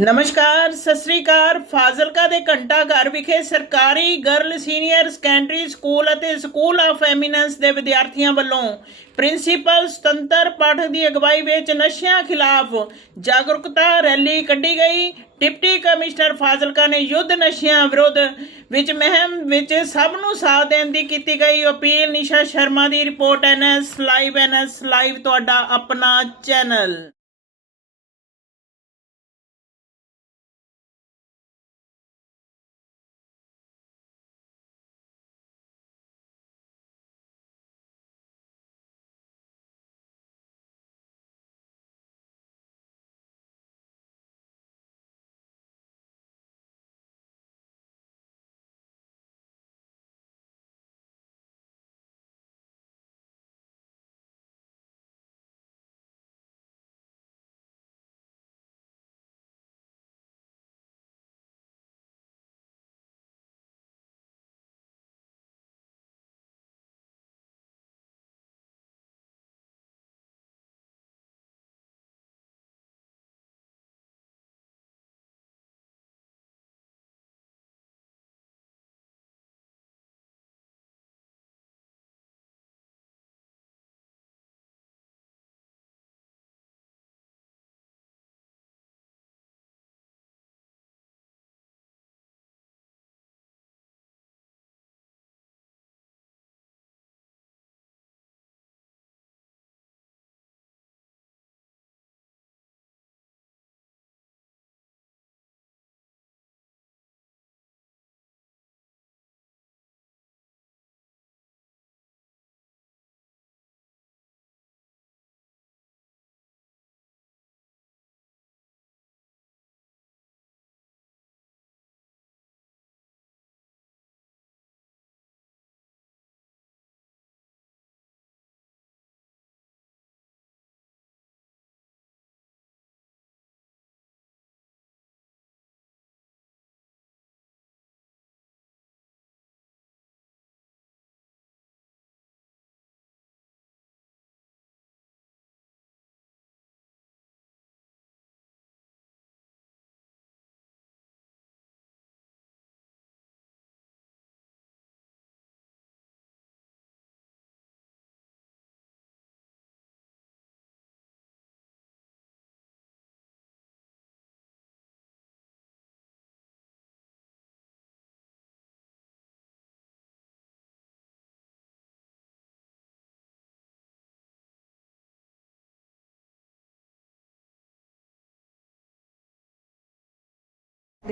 ਨਮਸਕਾਰ, ਸਤਿ ਸ੍ਰੀ ਅਕਾਲ। ਫਾਜ਼ਿਲਕਾ ਦੇ ਘੰਟਾ ਘਰ ਵਿਖੇ ਸਰਕਾਰੀ ਗਰਲ ਸੀਨੀਅਰ ਸੈਕੰਡਰੀ ਸਕੂਲ ਅਤੇ ਸਕੂਲ ਆਫ ਐਮੀਨੈਂਸ ਦੇ ਵਿਦਿਆਰਥੀਆਂ ਵੱਲੋਂ ਪ੍ਰਿੰਸੀਪਲ ਸੁਤੰਤਰ ਪਾਠਕ ਦੀ ਅਗਵਾਈ ਵਿੱਚ ਨਸ਼ਿਆਂ ਖਿਲਾਫ ਜਾਗਰੂਕਤਾ ਰੈਲੀ ਕੱਢੀ ਗਈ। ਡਿਪਟੀ ਕਮਿਸ਼ਨਰ ਫਾਜ਼ਿਲਕਾ ਨੇ ਯੁੱਧ ਨਸ਼ਿਆਂ ਵਿਰੁੱਧ ਵਿੱਚ ਮਹਿਮ ਵਿੱਚ ਸਭ ਨੂੰ ਸਾਥ ਦੇਣ ਦੀ ਕੀਤੀ ਗਈ ਅਪੀਲ। ਨਿਸ਼ਾ ਸ਼ਰਮਾ ਦੀ report NS live NS live, ਤੁਹਾਡਾ ਆਪਣਾ ਚੈਨਲ।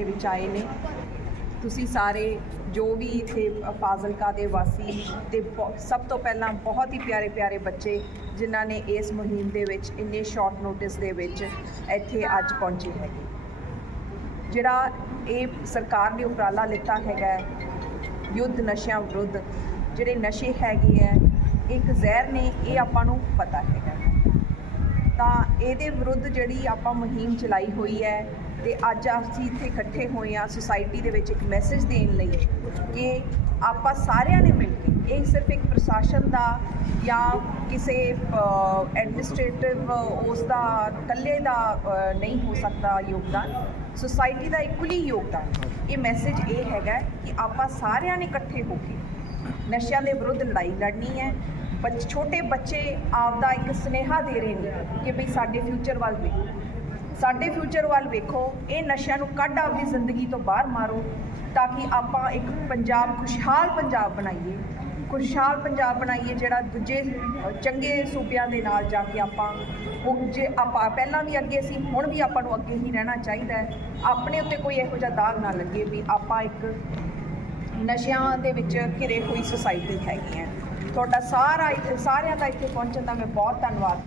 ਦੇ ਵਿੱਚ ਆਏ ਨੇ। ਤੁਸੀਂ ਸਾਰੇ ਜੋ ਵੀ ਇੱਥੇ ਫਾਜ਼ਿਲਕਾ ਦੇ ਵਾਸੀ ਤੇ ਬਹੁ- ਸਭ ਤੋਂ ਪਹਿਲਾਂ ਬਹੁਤ ਹੀ ਪਿਆਰੇ ਪਿਆਰੇ ਬੱਚੇ ਜਿਨ੍ਹਾਂ ਨੇ ਇਸ ਮੁਹਿੰਮ ਦੇ ਵਿੱਚ ਇੰਨੇ ਸ਼ਾਰਟ ਨੋਟਿਸ ਦੇ ਵਿੱਚ ਇੱਥੇ ਅੱਜ ਪਹੁੰਚੇ ਹੈਗੇ। ਜਿਹੜਾ ਇਹ ਸਰਕਾਰ ਨੇ ਉਪਰਾਲਾ ਲਿੱਤਾ ਹੈਗਾ ਯੁੱਧ ਨਸ਼ਿਆਂ ਵਿਰੁੱਧ, ਜਿਹੜੇ ਨਸ਼ੇ ਹੈਗੇ ਆ ਇੱਕ ਜ਼ਹਿਰ ਨੇ, ਇਹ ਆਪਾਂ ਨੂੰ ਪਤਾ ਹੈਗਾ। ਇਹਦੇ ਵਿਰੁੱਧ ਜਿਹੜੀ ਆਪਾਂ ਮੁਹਿੰਮ ਚਲਾਈ ਹੋਈ ਹੈ ਤੇ ਅੱਜ ਅਸੀਂ ਇੱਥੇ ਇਕੱਠੇ ਹੋਏ ਆ ਸੁਸਾਇਟੀ ਦੇ ਵਿੱਚ ਇੱਕ ਮੈਸੇਜ ਦੇਣ ਲਈ ਕਿ ਆਪਾਂ ਸਾਰਿਆਂ ਨੇ ਮਿਲ ਕੇ, ਇਹ ਸਿਰਫ ਇੱਕ ਪ੍ਰਸ਼ਾਸਨ ਦਾ ਜਾਂ ਕਿਸੇ ਐਡਮਿਨਿਸਟ੍ਰੇਟਿਵ ਉਸ ਦਾ ਇਕੱਲੇ ਦਾ ਨਹੀਂ ਹੋ ਸਕਦਾ ਯੋਗਦਾਨ। ਸੁਸਾਇਟੀ ਦਾ ਇਕੁਅਲੀ ਯੋਗਦਾਨ। ਇਹ ਮੈਸੇਜ ਇਹ ਹੈਗਾ ਕਿ ਆਪਾਂ ਸਾਰਿਆਂ ਨੇ ਇਕੱਠੇ ਹੋ ਕੇ ਨਸ਼ਿਆਂ ਦੇ ਵਿਰੁੱਧ ਲੜਾਈ ਲੜਨੀ ਹੈ। ਬੱਚ, ਛੋਟੇ ਬੱਚੇ ਆਪ ਦਾ ਇੱਕ ਸੁਨੇਹਾ ਦੇ ਰਹੇ ਨੇ ਕਿ ਭਈ ਸਾਡੇ ਫਿਊਚਰ ਵੱਲ ਵੇਖੋ। ਸਾਡੇ ਫਿਊਚਰ ਵੱਲ ਵੇਖੋ, ਇਹ ਨਸ਼ਿਆਂ ਨੂੰ ਕੱਢ ਆਪਦੀ ਜ਼ਿੰਦਗੀ ਤੋਂ ਬਾਹਰ ਮਾਰੋ ਤਾਂ ਕਿ ਆਪਾਂ ਇੱਕ ਪੰਜਾਬ, ਖੁਸ਼ਹਾਲ ਪੰਜਾਬ ਬਣਾਈਏ। ਖੁਸ਼ਹਾਲ ਪੰਜਾਬ ਬਣਾਈਏ ਜਿਹੜਾ ਦੂਜੇ, ਚੰਗੇ ਸੂਬਿਆਂ ਦੇ ਨਾਲ ਜਾ ਕੇ ਆਪਾਂ ਉਹ ਜੇ ਆਪਾਂ, ਪਹਿਲਾਂ ਵੀ ਅੱਗੇ ਸੀ, ਹੁਣ ਵੀ ਆਪਾਂ ਨੂੰ ਅੱਗੇ ਹੀ ਰਹਿਣਾ ਚਾਹੀਦਾ ਹੈ। ਆਪਣੇ ਉੱਤੇ ਕੋਈ ਇਹੋ ਜਿਹਾ ਦਾਗ ਨਾ ਲੱਗੇ ਵੀ ਆਪਾਂ ਇੱਕ ਨਸ਼ਿਆਂ ਦੇ ਵਿੱਚ ਘਿਰੇ ਹੋਈ ਸੁਸਾਇਟੀ ਹੈਗੀ ਹੈ। ਤੁਹਾਡਾ ਸਾਰਾ ਸਾਰਿਆਂ ਦਾ ਇੱਥੇ ਪਹੁੰਚਣ ਦਾ ਮੈਂ ਬਹੁਤ ਧੰਨਵਾਦ।